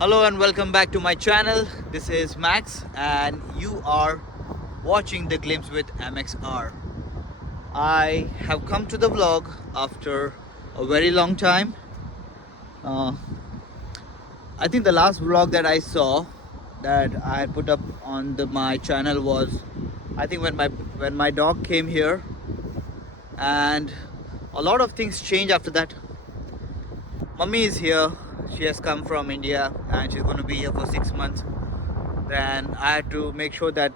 Hello and welcome back to my channel. This is Max and you are watching The Glimpse with MXR. I have come to the vlog after a very long time. Uh, I think the last vlog that I saw that I had put up on my channel was I think when my dog came here, and a lot of things changed after that. Mummy is here. She has come from India and she's going to be here for 6 months. Then I had to make sure that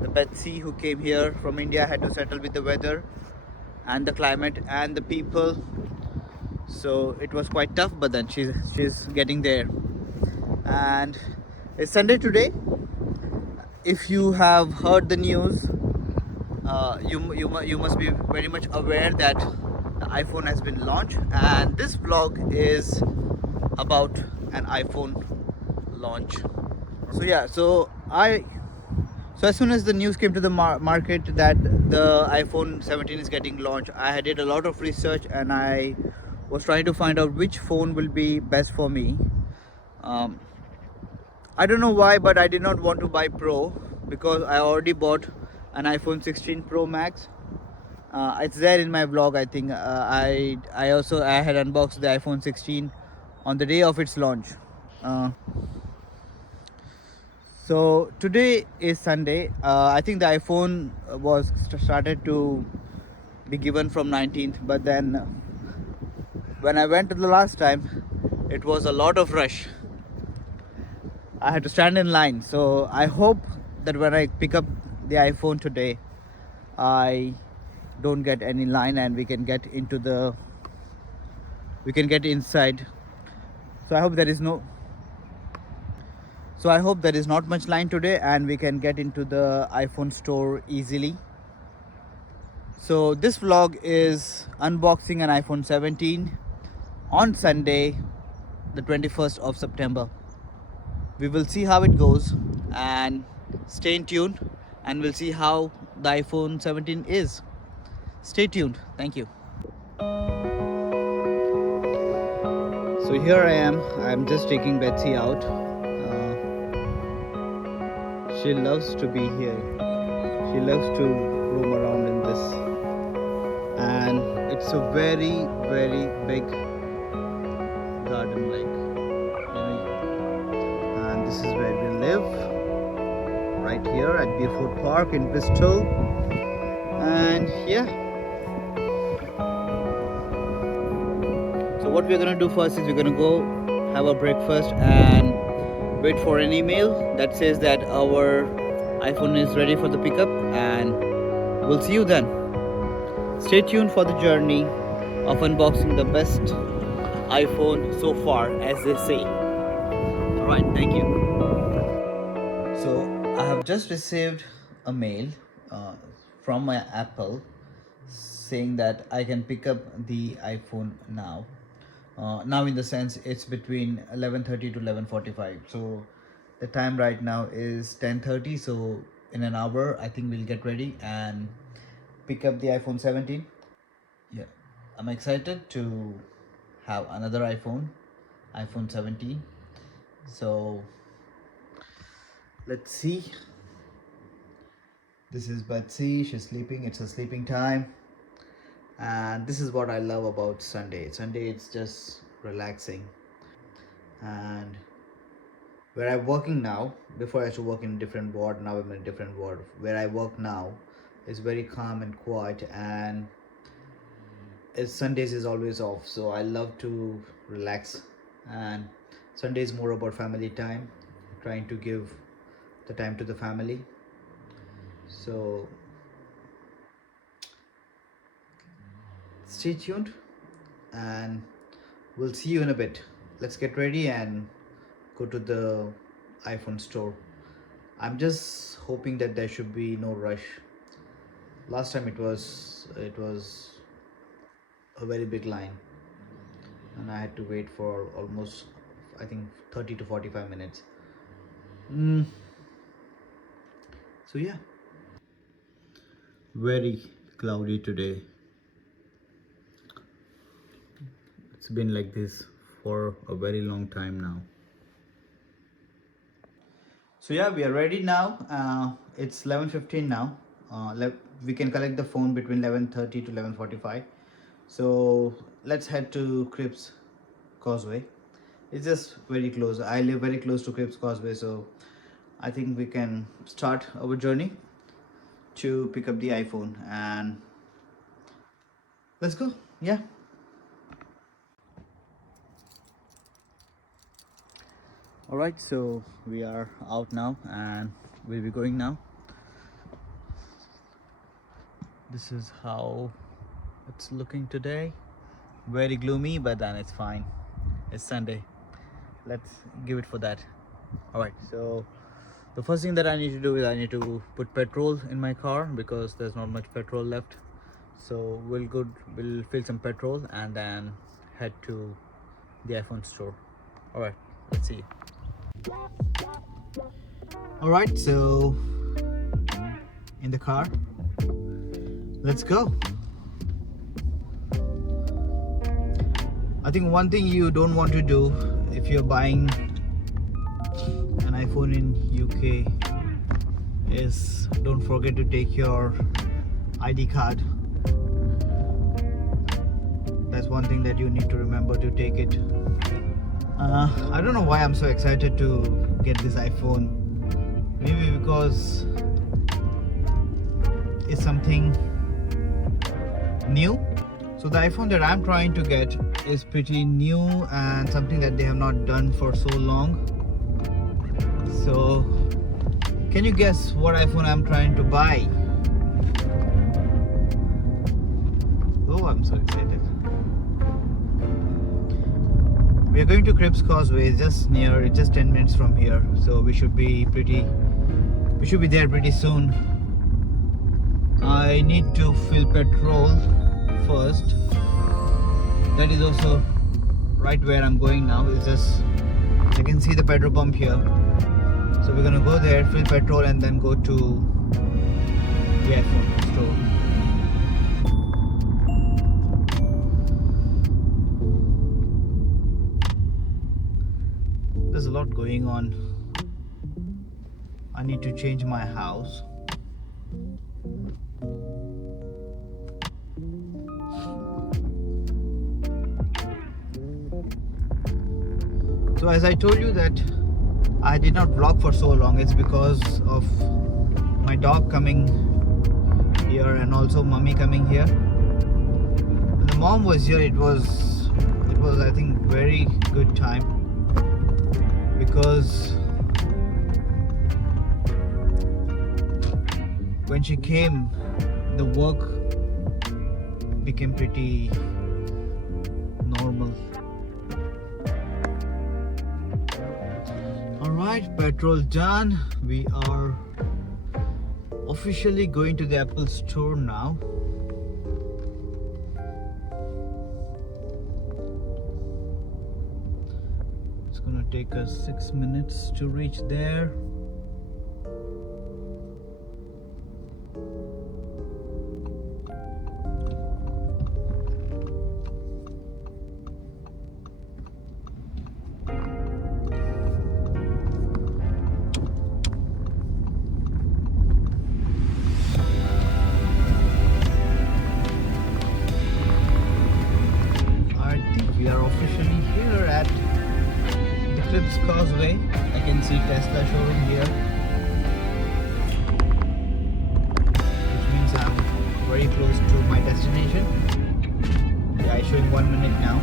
the Betsy who came here from India had to settle with the weather and the climate and the people. So it was quite tough, but then she's getting there. And it's Sunday today. If you have heard the news, you must be very much aware that the iPhone has been launched, and this vlog is about an iPhone launch. So yeah, so as soon as the news came to the market that the iPhone 17 is getting launched, I did a lot of research and I was trying to find out which phone will be best for me. Um, I don't know why, but I did not want to buy Pro because I already bought an iPhone 16 Pro Max. It's there in my vlog. I think I had unboxed the iPhone 16 on the day of its launch. Uh, So today is Sunday. I think the iPhone was started to be given from 19th, but then when I went to the last time, it was a lot of rush. I had to stand in line. So I hope that when I pick up the iPhone today, I don't get any line and we can get inside. So I hope there is no so I hope there is not much line today and we can get into the iPhone store easily. So this vlog is unboxing an iPhone 17 on Sunday, the 21st of September. We will see how it goes and stay tuned and we'll see how the iPhone 17 is. Stay tuned. Thank you. So here I am. I'm just taking Betsy out. She loves to be here. She loves to roam around in this. And it's a very, very big garden, and this is where we live, right here at Beaufort Park in Bristol. And yeah, so what we're gonna do first is we're gonna go have a breakfast and wait for an email that says that our iPhone is ready for the pickup, and we'll see you then. Stay tuned for the journey of unboxing the best iPhone so far, as they say. Alright, thank you. So I have just received a mail from my Apple saying that I can pick up the iPhone now. Now, in the sense, it's between 11:30 to 11:45. So the time right now is 10:30. So in an hour, I think we'll get ready and pick up the iPhone 17. Yeah, I'm excited to have another iPhone 17. So let's see. This is Betsy. She's sleeping. It's her sleeping time. And this is what I love about Sunday. It's just relaxing. And where I'm working now, before I used to work in a different ward, now I'm in a different ward. Where I work now is very calm and quiet, and Sundays is always off, so I love to relax. And Sunday is more about family time, trying to give the time to the family. So stay tuned and we'll see you in a bit. Let's get ready and go to the iPhone store. I'm just hoping that there should be no rush. Last time it was a very big line and I had to wait for almost, I think, 30 to 45 minutes. So yeah, very cloudy today. It's been like this for a very long time now. So yeah, we are ready now. It's 11:15 now. We can collect the phone between 11:30 to 11:45. So let's head to Cripps Causeway. It's just very close. I live very close to Cripps Causeway, so I think we can start our journey to pick up the iPhone, and let's go. Yeah. All right, so we are out now and we'll be going now. This is how it's looking today. Very gloomy, but then it's fine. It's Sunday. Let's give it for that. All right, so the first thing that I need to do is I need to put petrol in my car because there's not much petrol left. So we'll fill some petrol and then head to the iPhone store. All right, let's see. All right, so in the car, let's go. I think one thing you don't want to do if you're buying an iPhone in UK is don't forget to take your ID card. That's one thing that you need to remember to take it. I don't know why I'm so excited to get this iPhone. Maybe because it's something new. So the iPhone that I'm trying to get is pretty new and something that they have not done for so long. So can you guess what iPhone I'm trying to buy? Oh, I'm so excited. We are going to Cripps Causeway. It's just 10 minutes from here, so we should be there pretty soon. I need to fill petrol first. That is also right where I'm going now. It's just I can see the petrol pump here, so we're gonna go there, fill petrol, and then go to the iPhone store. There's a lot going on. I need to change my house. So as I told you that I did not vlog for so long, it's because of my dog coming here and also mommy coming here. When the mom was here, it was I think very good time, because when she came, the work became pretty normal. Alright, petrol done. We are officially going to the Apple store now. It's gonna take us 6 minutes to reach there. We are officially here at the Cripps Causeway. I can see Tesla showroom here, which means I'm very close to my destination. Yeah, it's showing 1 minute now.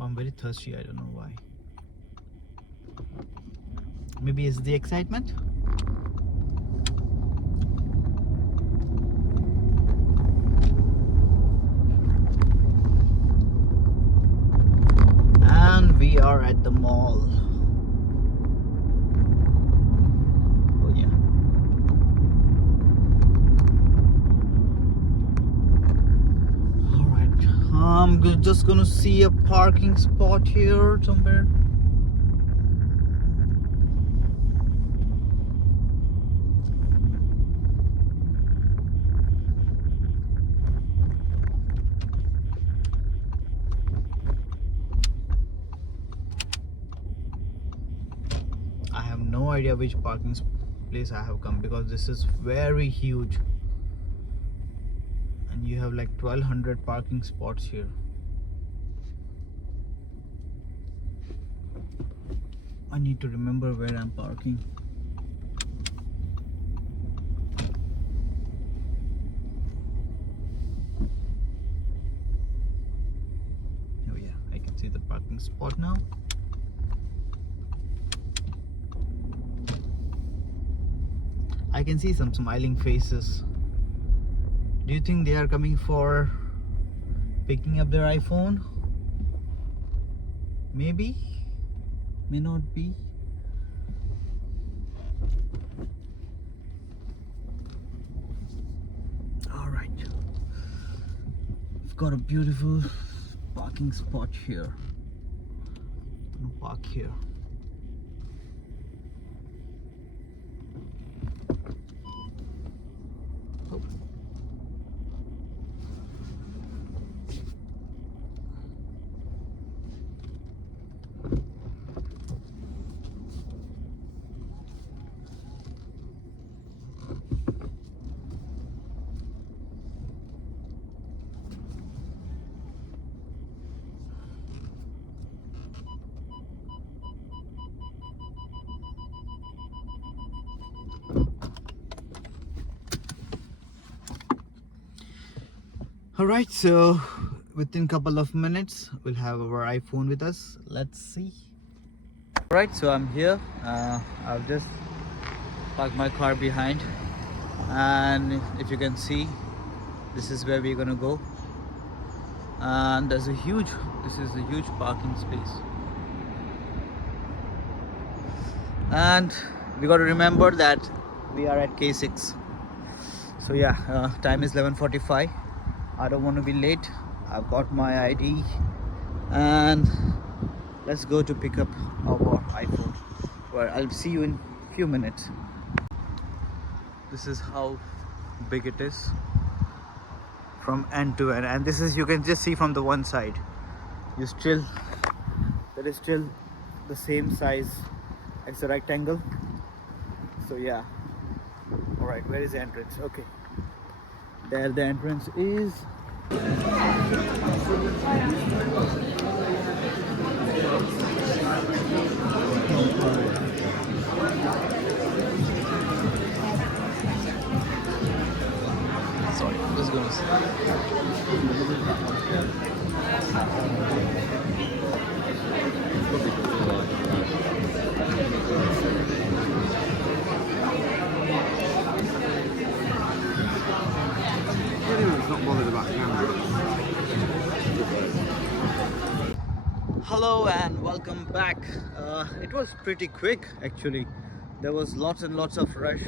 I'm very thirsty, I don't know why. Maybe it's the excitement. everyone, we are at the mall. Oh yeah. Alright, I'm just gonna see a parking spot here somewhere. I have no idea which parking place I have come, because this is very huge and you have like 1200 parking spots here. I need to remember where I'm parking. Oh yeah, I can see the parking spot now. I can see some smiling faces. Do you think they are coming for picking up their iPhone? Maybe, may not be. Alright, we've got a beautiful parking spot here. I'm gonna park here. Oh. Alright, so within a couple of minutes we'll have our iPhone with us. Let's see. Alright, so I'm here. I've just parked my car behind, and if you can see, this is where we're gonna go. And this is a huge parking space. And we got to remember that we are at K6. So yeah, time is 11:45. I don't want to be late. I've got my ID, and let's go to pick up our iPhone, where I'll see you in a few minutes. This is how big it is from end to end, and this is, you can just see from the one side, that is still the same size as the rectangle. So yeah. All right, where is the entrance? Okay, there the entrance is. Sorry, I'm just gonna see. Hello and welcome back. It was pretty quick actually. There was lots and lots of rush.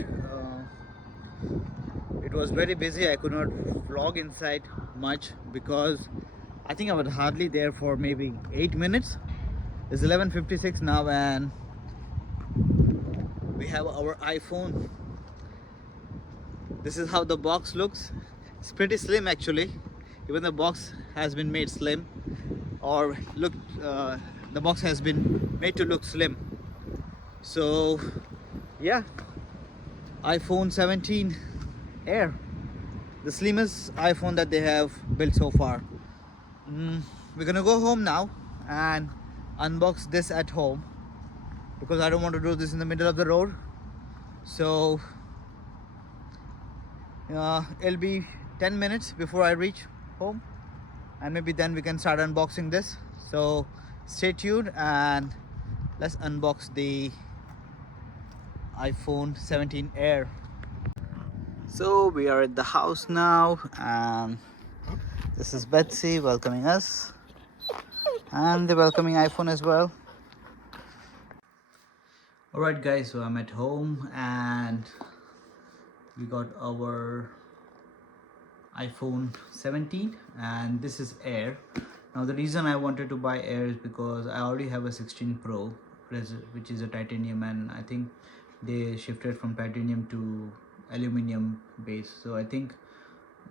It was very busy. I could not vlog inside much because I think I was hardly there for maybe 8 minutes. It's 11:56 now and we have our iPhone. This is how the box looks. It's pretty slim actually. Even the box has been made slim, or the box has been made to look slim. So yeah, iPhone 17 Air, the slimmest iPhone that they have built so far. We're gonna go home now and unbox this at home, because I don't want to do this in the middle of the road. So it'll be 10 minutes before I reach home, and maybe then we can start unboxing this. So stay tuned and let's unbox the iPhone 17 Air. So we are at the house now, and this is Betsy welcoming us, and the welcoming iPhone as well. Alright guys, so I'm at home and we got our iPhone 17 and this is Air. Now the reason I wanted to buy Air is because I already have a 16 Pro which is a titanium, and I think they shifted from titanium to aluminum base, so I think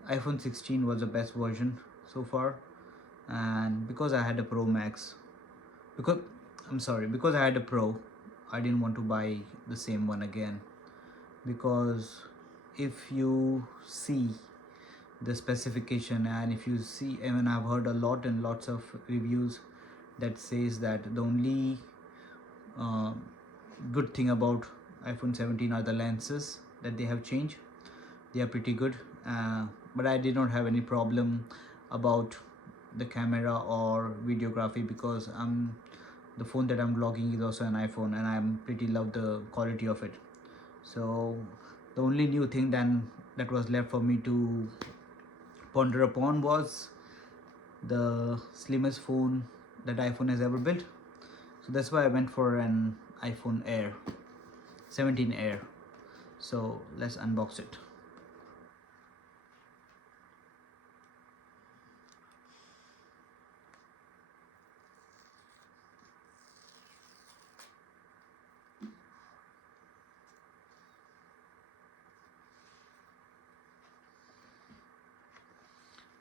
iPhone 16 was the best version so far. And because I had a Pro Max, because I had a Pro, I didn't want to buy the same one again, because if you see the specification and if you see, even I've heard a lot and lots of reviews that says that the only uh, good thing about iPhone 17 are the lenses that they have changed. They are pretty good, but I did not have any problem about the camera or videography, because the phone that I'm vlogging is also an iPhone and I'm pretty love the quality of it. So the only new thing then that was left for me to ponder upon was the slimmest phone that iPhone has ever built. So that's why I went for an iPhone Air 17 Air. So let's unbox it.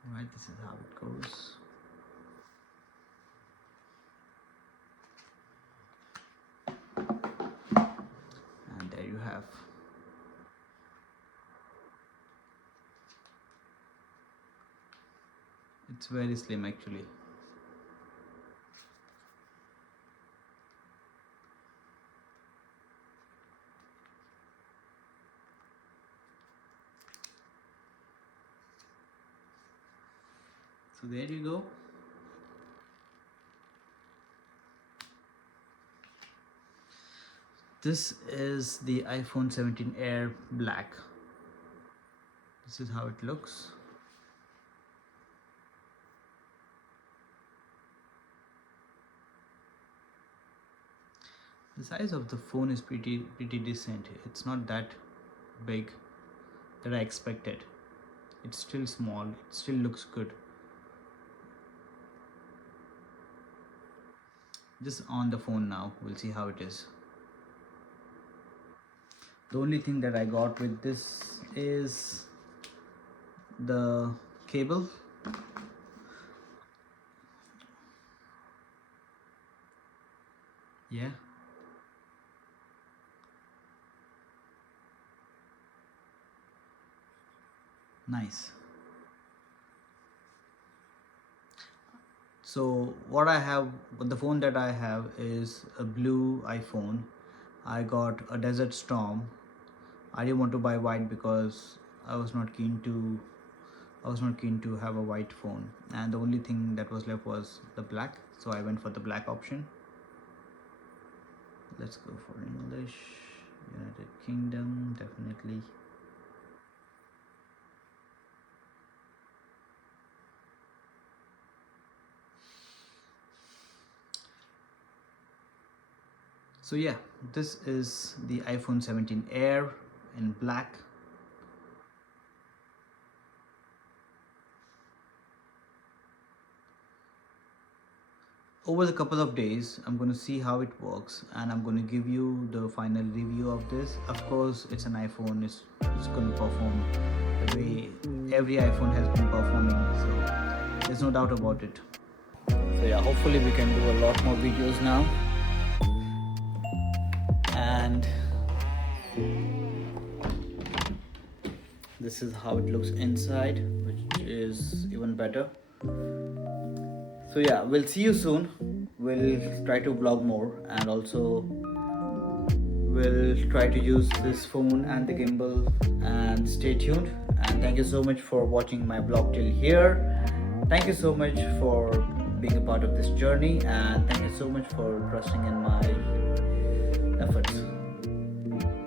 Alright, this is how it goes. And there you have. It's very slim actually. So there you go. This is the iPhone 17 Air Black. This is how it looks. The size of the phone is pretty decent. It's not that big that I expected. It's still small. It still looks good. Just on the phone now. We'll see how it is. The only thing that I got with this is the cable. Yeah. Nice. So the phone that I have is a blue iPhone. I got a Desert Storm. I didn't want to buy white because I was not keen to have a white phone, and the only thing that was left was the black, so I went for the black option. Let's go for English. United Kingdom, definitely. So yeah, this is the iPhone 17 Air in black. Over the couple of days, I'm going to see how it works and I'm going to give you the final review of this. Of course, it's an iPhone, it's going to perform the way every iPhone has been performing, so there's no doubt about it. So yeah, hopefully we can do a lot more videos now. And this is how it looks inside, which is even better. So yeah, we'll see you soon. We'll try to vlog more, and also we'll try to use this phone and the gimbal, and stay tuned. And thank you so much for watching my vlog till here. Thank you so much for being a part of this journey, and thank you so much for trusting in my efforts.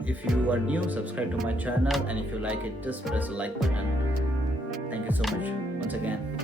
If you are new, subscribe to my channel, and if you like it, just press the like button. Thank you so much once again.